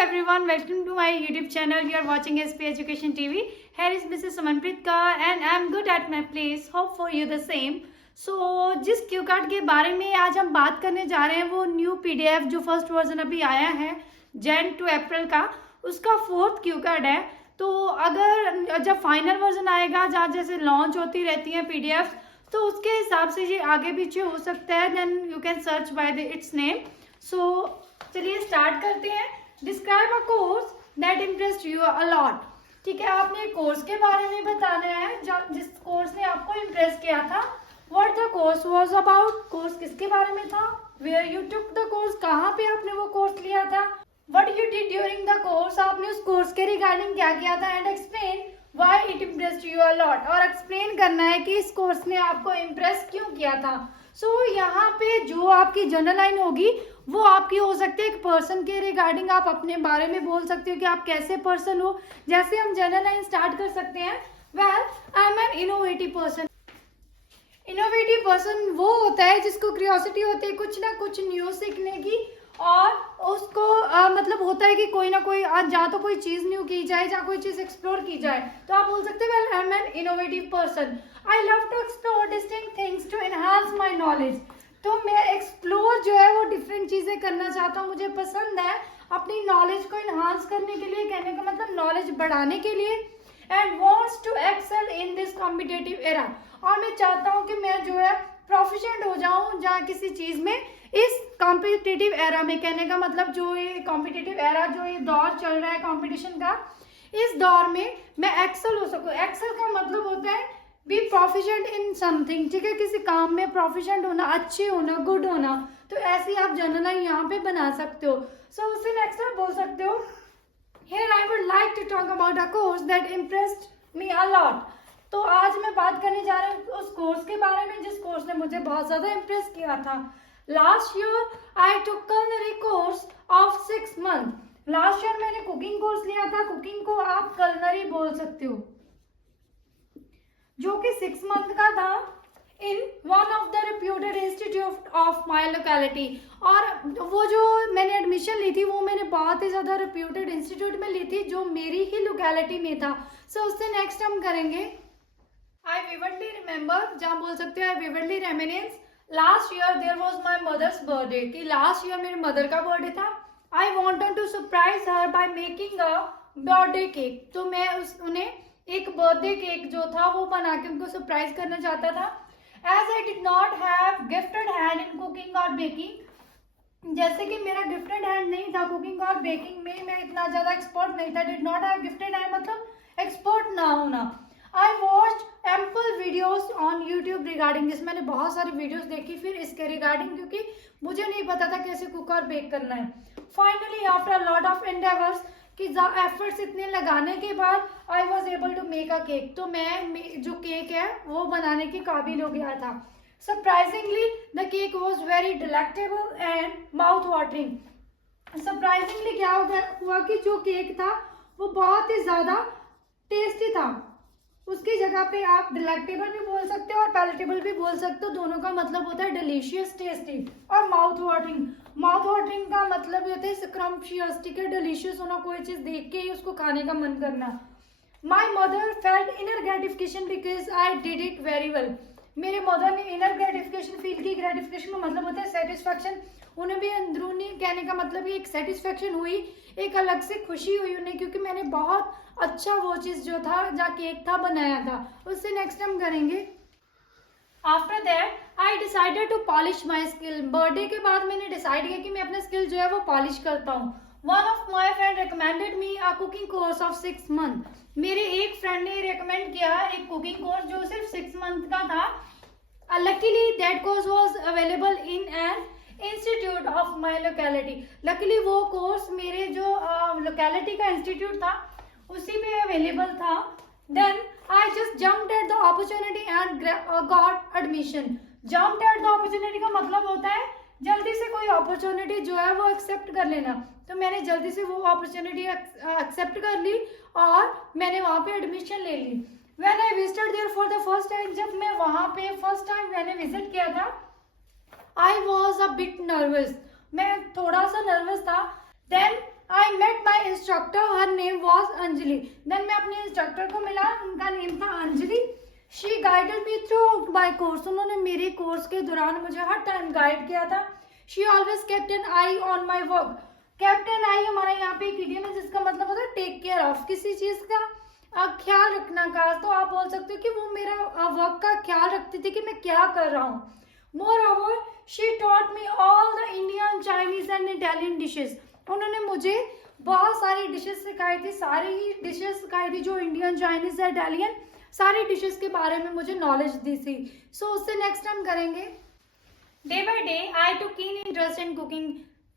everyone, welcome to my YouTube channel. You are watching SP Education TV. Here is Mrs. Samanpreet Kaur and I am good at my place. Hope for you the same. So जिस Q card के बारे में आज हम बात करने जा रहे हैं वो न्यू PDF जो फर्स्ट वर्जन अभी आया है जैन टू अप्रैल का, उसका 4th क्यू कार्ड है। तो अगर जब फाइनल वर्जन आएगा जहाँ जैसे लॉन्च होती रहती हैं PDF, तो उसके हिसाब से ये आगे पीछे हो सकता है। Then you can search by the its name. So चलिए स्टार्ट करते हैं। Describe a course that impressed you a lot. ठीक है, आपने कोर्स के बारे में बताना है जिस कोर्स ने आपको इम्प्रेस किया था। What the course was about, course किसके बारे में था। Where you took the course, कहाँ पे आपने वो कोर्स लिया था। What you did during the course, आपने उस कोर्स के रिगार्डिंग क्या किया था। And explain why it impressed you a lot, और एक्सप्लेन करना है कि इस कोर्स ने आपको इम्प्रेस क्यों किया था। सो यहाँ पे जो आपकी जनरल लाइन होगी वो आपकी हो सकती है एक पर्सन के रिगार्डिंग, आप अपने बारे में बोल सकते हो कि आप कैसे पर्सन हो। जैसे हम जनरल लाइन स्टार्ट कर सकते हैं, well I am an innovative person. Innovative person वो होता है जिसको क्यूरियोसिटी होती है कुछ ना कुछ न्यू सीखने की, और उसको मतलब होता है कि कोई ना कोई जहाँ तो कोई चीज न्यू की जाए, जहाँ कोई चीज एक्सप्लोर की जाए। तो आप बोल सकते हैं well I am an innovative person. I love to explore distinct things to enhance my knowledge. तो मैं एक्सप्लोर जो है वो डिफरेंट चीजें करना चाहता हूँ, मुझे पसंद है अपनी नॉलेज को इनहांस करने के लिए, कहने का मतलब नॉलेज बढ़ाने के लिए। And wants to excel in this competitive era, और मैं चाहता हूँ कि मैं जो है प्रोफिशिएंट हो जाऊँ जहाँ किसी चीज में, इस कॉम्पिटिटिव एरा में। कहने का मतलब जो ये कॉम्पिटिटिव एरा, जो ये दौर चल रहा है कंपटीशन का, इस दौर में मैं एक्सेल हो सकूँ। एक्सेल का मतलब होता है बी प्रोफिशिएंट इन समथिंग। ठीक है, किसी काम में प्रोफिशिएंट होना, अच्छे होना, गुड होना। तो ऐसी आप जनरल लाइन यहाँ पे बना सकते हो। सो उससे नेक्स्ट आप बोल सकते हो, here I would like to talk about a course that impressed me a lot. तो आज मैं बात करने जा रहा हूँ उस कोर्स के बारे में जिस कोर्स ने मुझे बहुत ज्यादा इम्प्रेस किया था। Last year I took culinary course of 6 months। Last year मैंने कुकिंग कोर्स लिया था। कुकिंग को आप culinary बोल सकते हो, जो कि 6 मंथ का था in one of the reputed institute of my locality. और वो जो मैंने एडमिशन ली थी वो मैंने बहुत ही ज्यादा reputed इंस्टीट्यूट में ली थी जो मेरी ही लोकेलिटी में था। सो उससे नेक्स्ट हम करेंगे आई विविडली रिमेम्बर, जहाँ बोल सकते हो I vividly reminisce. Last year there was my mother's birthday, कि लास्ट ईयर मेरे मदर का बर्थडे था। I wanted to surprise her by making a birthday cake. तो मैं उन्हें एक बर्थडे केक जो था वो बना के उनको सरप्राइज करना चाहता था। As I did not have gifted hand in cooking और बेकिंग, जैसे कि मेरा गिफ्टेड हैंड नहीं था कुकिंग और बेकिंग में, मैं इतना ज्यादा एक्सपर्ट नहीं था। Did not have gifted hand मतलब एक्सपर्ट ना होना। I watched ample videos on YouTube regarding this, मैंने बहुत सारी वीडियोस देखी फिर इसके रिगार्डिंग, क्योंकि मुझे नहीं पता था कैसे कुक और बेक करना है। Finally after a lot of endeavours, कि एफर्ट्स इतने लगाने के बाद I was able to make a cake. तो मैं जो केक है वो बनाने के काबिल हो गया था। Surprisingly the cake was very delectable and mouth watering. Surprisingly क्या हुआ कि जो केक था वो बहुत ही ज्यादा टेस्टी था। उसकी जगह पे आप डिलेक्टेबल भी बोल सकते हो और पैलेटेबल भी बोल सकते हो। दोनों का मतलब होता है डिलीशियस, टेस्टी और माउथ वाटरिंग। माउथ वाटरिंग का मतलब ये होता है स्क्रम्पियस, ठीक है, डिलीशियस होना, कोई चीज देख के ही उसको खाने का मन करना। My mother felt inner gratification because I did it very well. मेरे मदर ने इनर ग्रेटिफिकेशन फील की। ग्रेटिफिकेशन का मतलब होता है सेटिस्फैक्शन। उन्हें भी अंदरूनी, कहने का मतलब एक सेटिस्फैक्शन हुई, एक अलग से खुशी हुई उन्हें, क्योंकि मैंने बहुत अच्छा वो चीज जो था जहाँ केक था बनाया था। उससे नेक्स्ट हम करेंगे after that I decided to polish my skill. Birthday के बाद मैंने डिसाइड किया कि मैं अपना स्किल जो है वो पॉलिश करता हूँ। One of my friend recommended me a cooking course of 6 months। मेरे एक फ्रेंड ने रिकमेंड किया एक कुकिंग कोर्स जो सिर्फ 6 month का था। Luckily that course was available in an institute of my locality. Luckily वो कोर्स मेरे जो लोकेलिटी का इंस्टीट्यूट था उसी पे अवेलेबल था। Then I just jumped at the opportunity and got admission. Jumped at the opportunity का मतलब होता है जल्दी से कोई अपॉर्चुनिटी जो है वो एक्सेप्ट कर लेना। तो मैंने जल्दी से वो अपॉर्चुनिटी एक्सेप्ट कर ली और मैंने वहाँ पे एडमिशन ले ली। When I visited there for the first time, जब मैं वहाँ पे फर्स्ट टाइम मैंने विजिट किया था, I was a bit nervous, मैं थोड़ा सा नर्वस था। Then I met my instructor, her name was Anjali. देन मैं अपने इंस्ट्रक्टर को मिला, उनका नेम था Anjali. She guided me through my course, उन्होंने मेरे कोर्स के दौरान मुझे हर टाइम गाइड किया था। She always kept an eye on my work. Kept an eye हमारा यहाँ पे एक इडियम है जिसका मतलब होता है टेक केयर ऑफ, किसी चीज का ख्याल रखना का। तो आप बोल सकते हो कि वो मेरा वर्क का ख्याल रखती थी कि मैं क्या कर रहा हूँ। Moreover, she taught me all the Indian, Chinese and Italian dishes. उन्होंने मुझे बहुत सारी डिशेस सिखाई थी, सारी ही डिशेस सिखाई थी जो इंडियन, चाइनीज, इटालियन, सारी डिशेस के बारे में मुझे नॉलेज दी थी। सो उससे नेक्स्ट हम करेंगे day by day I to keen interest in cooking.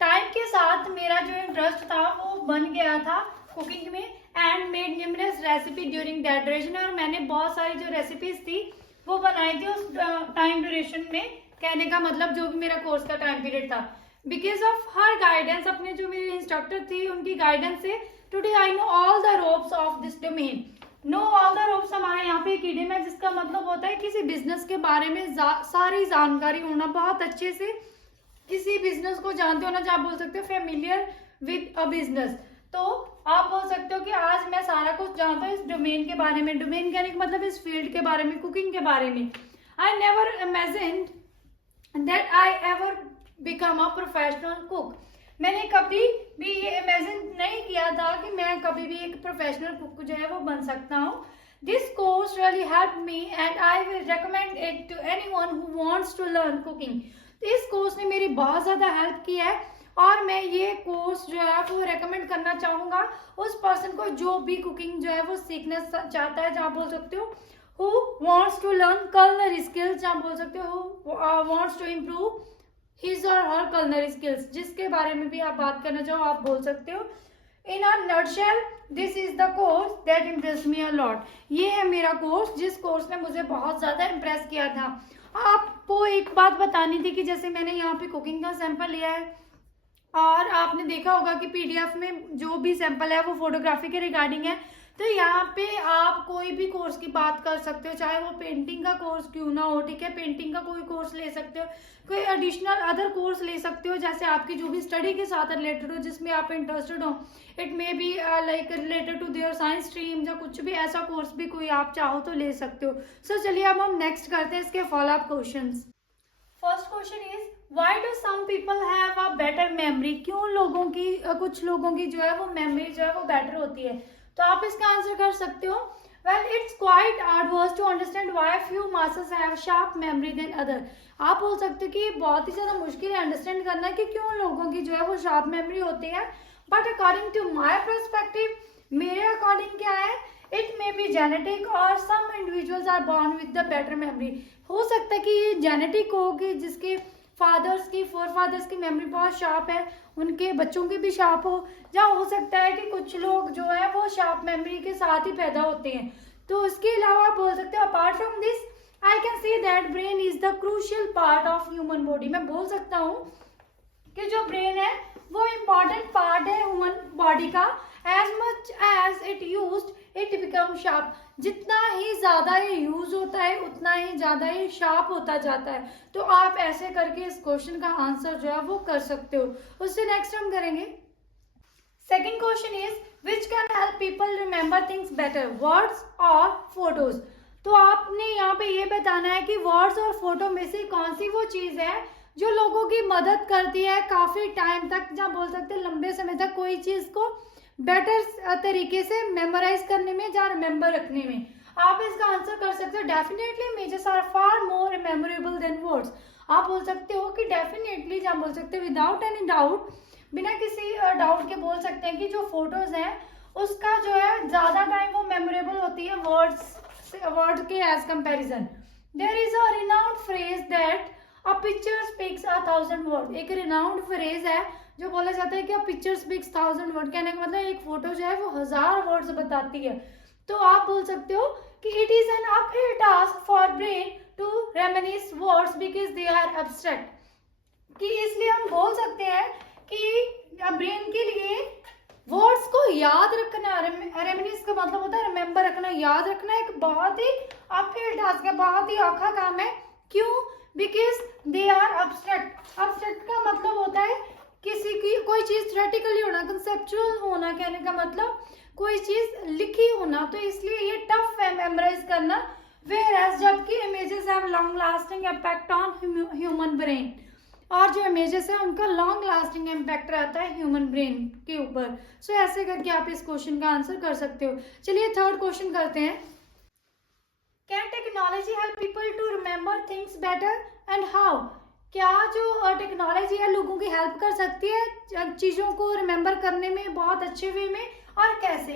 Time के साथ मेरा जो इंटरेस्ट था वो बन गया था कुकिंग में, and made numerous recipe during that duration. और मैंने बहुत सारी जो रेसिपीज थी वो बनाई थी उस टाइम ड्यूरेशन में, कहने का मतलब जो भी मेरा कोर्स का टाइम पीरियड था। बिकॉज ऑफ हर गाइडेंस, अपने जो मेरे इंस्ट्रक्टर थी उनकी गाइडेंस से, today I know all the ropes of this domain. Know all the ropes हमारे यहाँ पे एक इडियम है जिसका मतलब होता है किसी बिजनेस के बारे में सारी जानकारी होना, बहुत अच्छे से किसी बिजनेस को जानते होना, जहाँ बोल सकते हो फेमिलियर विद अ बिजनेस। तो आप बोल सकते हो कि आज मैं सारा कुछ जानता हूँ इस डोमेन के बारे में। डोमेन कहने का मतलब इस फील्ड के बारे में, कुकिंग के बारे में। I never imagined that I ever become a professional cook. मैंने कभी भी ये इमेजिन नहीं किया था कि मैं कभी भी एक प्रोफेशनल कुक जो है वो बन सकता हूँ। This course really help me and I will recommend it to anyone who wants to learn cooking. तो इस कोर्स ने मेरी बहुत ज़्यादा हेल्प की है और मैं ये कोर्स जो है वो रेकमेंड करना चाहूँगा उस पर्सन को जो भी कुकिंग जो है वो सीखना चाहता है, जहाँ बोल सकते हो who wants to learn culinary skills, जहाँ बोल सकते हो who wants to improve his or her culinary skills, जिसके बारे में भी आप बात करना चाहो आप बोल सकते हो। In a nutshell, this is the course that impressed me a lot. ये है मेरा कोर्स जिस कोर्स ने मुझे बहुत ज़्यादा इम्प्रेस किया था। आपको एक बात बतानी थी कि जैसे मैंने यहाँ पे कुकिंग का सैंपल लिया है और आपने देखा होगा कि पीडीएफ में जो भी सैंपल है वो फोटोग्राफी के रिगार्डिंग है। तो यहाँ पे आप कोई भी कोर्स की बात कर सकते हो, चाहे वो पेंटिंग का कोर्स क्यों ना हो, ठीक है, पेंटिंग का कोई कोर्स ले सकते हो, कोई एडिशनल अदर कोर्स ले सकते हो जैसे आपकी जो भी स्टडी के साथ रिलेटेड हो, जिसमें आप इंटरेस्टेड हो। It may be like related to their science stream या कुछ भी ऐसा कोर्स भी कोई आप चाहो तो ले सकते हो। सो चलिए अब हम नेक्स्ट करते हैं इसके follow up questions. First question is why do some people have a better memory. क्यों लोगों की कुछ लोगों की जो है वो मेमोरी जो है वो बेटर होती है। तो आप इसका आंसर कर सकते हो well it's quite adverse to understand why few masses have sharp memory than other. आप बोल सकते हो कि ये बहुत ही ज्यादा मुश्किल है अंडरस्टैंड करना कि क्यों लोगों की जो है वो शार्प मेमोरी होती है। But according to my perspective, मेरे अकॉर्डिंग क्या है, इट मे बी जेनेटिक और some individuals are born with the better memory. हो सकता है कि ये जेनेटिक हो कि जिसके फादर्स की फोर फादर्स की मेमोरी बहुत शार्प है, उनके बच्चों की भी शार्प हो, या हो सकता है कि कुछ लोग जो है वो शार्प मेमोरी के साथ ही पैदा होते हैं। तो उसके अलावा आप बोल सकते हो apart from this I can say that brain is the crucial part of human body. मैं बोल सकता हूँ कि जो ब्रेन है वो इम्पॉर्टेंट पार्ट है ह्यूमन बॉडी का। As much as it used it become sharp. जितना ही ज्यादा ये यूज होता है उतना ही ज्यादा ये शार्प होता जाता है। तो आप ऐसे करके इस क्वेश्चन का आंसर जो है वो कर सकते हो। उससे नेक्स्ट हम करेंगे second question is which can help people remember things better, words और फोटोज। तो आपने यहाँ पे ये बताना है कि वर्ड्स और फोटो में से कौन सी वो चीज है जो लोगों की मदद करती है काफी टाइम तक, जहाँ बोल सकते हैं लंबे समय तक कोई चीज को बेटर तरीके से मेमोराइज करने में या रिमेम्बर रखने में। आप इसका आंसर कर सकते हो definitely images are far more memorable than words. आप बोल सकते हो कि डेफिनेटली, जहाँ बोल सकते हो विदाउट एनी डाउट, बिना किसी डाउट के बोल सकते हैं कि जो फोटोज हैं उसका जो है ज्यादा टाइम वो मेमोरेबल होती है वर्ड के as comparison. There is a renowned phrase that a picture speaks 1000 word. एक रिनाउंड फ्रेज है जो बोला जाता है कि अ पिक्चर स्पीक्स 1000 वर्ड, कहने का मतलब एक फोटो जो है वो 1000 वर्ड्स बताती है। तो आप बोल सकते हो कि it is an uphill task for brain to reminisce words because they are abstract. कि इसलिए हम बोल सकते हैं कि ब्रेन के लिए वर्ड्स को याद रखना, रेमिनिस का मतलब होता है रिमेम्बर रखना, याद रखना एक बहुत ही अपहिल टास्क है, बहुत ही औखा काम है। क्यों? Because they are abstract. Abstract का मतलब होता है किसी की कोई चीज थ्योरेटिकली होना, कंसेप्चुअल होना। होना कहने का मतलब कोई चीज लिखी होना, तो इसलिए ये टफ है मेमोराइज करना। वेयर जबकि images have long lasting impact on human brain, और जो इमेजेस है उनका लॉन्ग लास्टिंग इम्पैक्ट रहता है ह्यूमन ब्रेन के ऊपर। सो ऐसे करके आप इस क्वेश्चन का आंसर कर सकते हो। चलिए थर्ड क्वेश्चन करते हैं। Can technology help people to remember things better and how? क्या जो टेक्नोलॉजी है लोगों की हेल्प कर सकती है चीज़ों को रिमेम्बर करने में बहुत अच्छे वे में, और कैसे?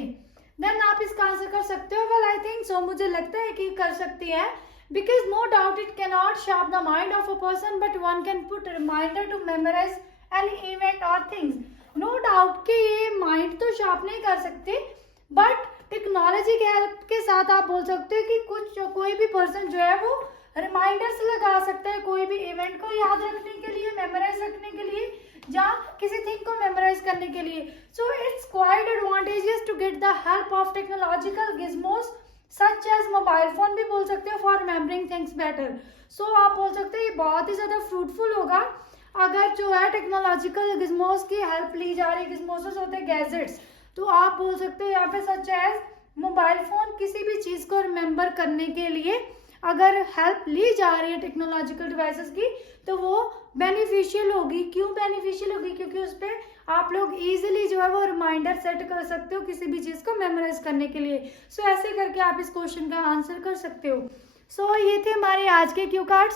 देन आप इसका आंसर कर सकते हो। वेल आई थिंक सो, मुझे लगता है कि कर सकती है, because no doubt it cannot shape the mind of a person, but one can put a reminder to memorize any event or things. No doubt कि ये माइंड तो शार्प नहीं कर सकते, बट टेक्नोलॉजी के हेल्प के साथ आप बोल सकते हो कि कोई भी पर्सन जो है वो रिमाइंडर्स लगा सकता है कोई भी इवेंट को याद रखने के लिए, मेमोराइज रखने के लिए, या किसी थिंग को मेमोराइज करने के लिए। So it's quite advantages to get the help of technological gizmos such as mobile phone भी बोल सकते हो for remembering things better. So आप बोल सकते हो ये बहुत ही ज़्यादा फ्रूटफुल होगा अगर जो है टेक्नोलॉजिकल गिज्मोस की हेल्प ली जा रही। गिज्मोस होते हैं गैजेट्स, तो आप बोल सकते हो यहाँ पे सच एज मोबाइल फोन किसी भी चीज़ को रिमेम्बर करने के लिए अगर हेल्प ली जा रही है टेक्नोलॉजिकल डिवाइसेस की, तो वो बेनिफिशियल होगी। क्यों बेनिफिशियल होगी? क्योंकि उस पर आप लोग इजीली जो है वो रिमाइंडर सेट कर सकते हो किसी भी चीज़ को मेमोराइज करने के लिए। सो ऐसे करके आप इस क्वेश्चन का आंसर कर सकते हो। सो ये थे हमारे आज के क्यू कार्ड्स।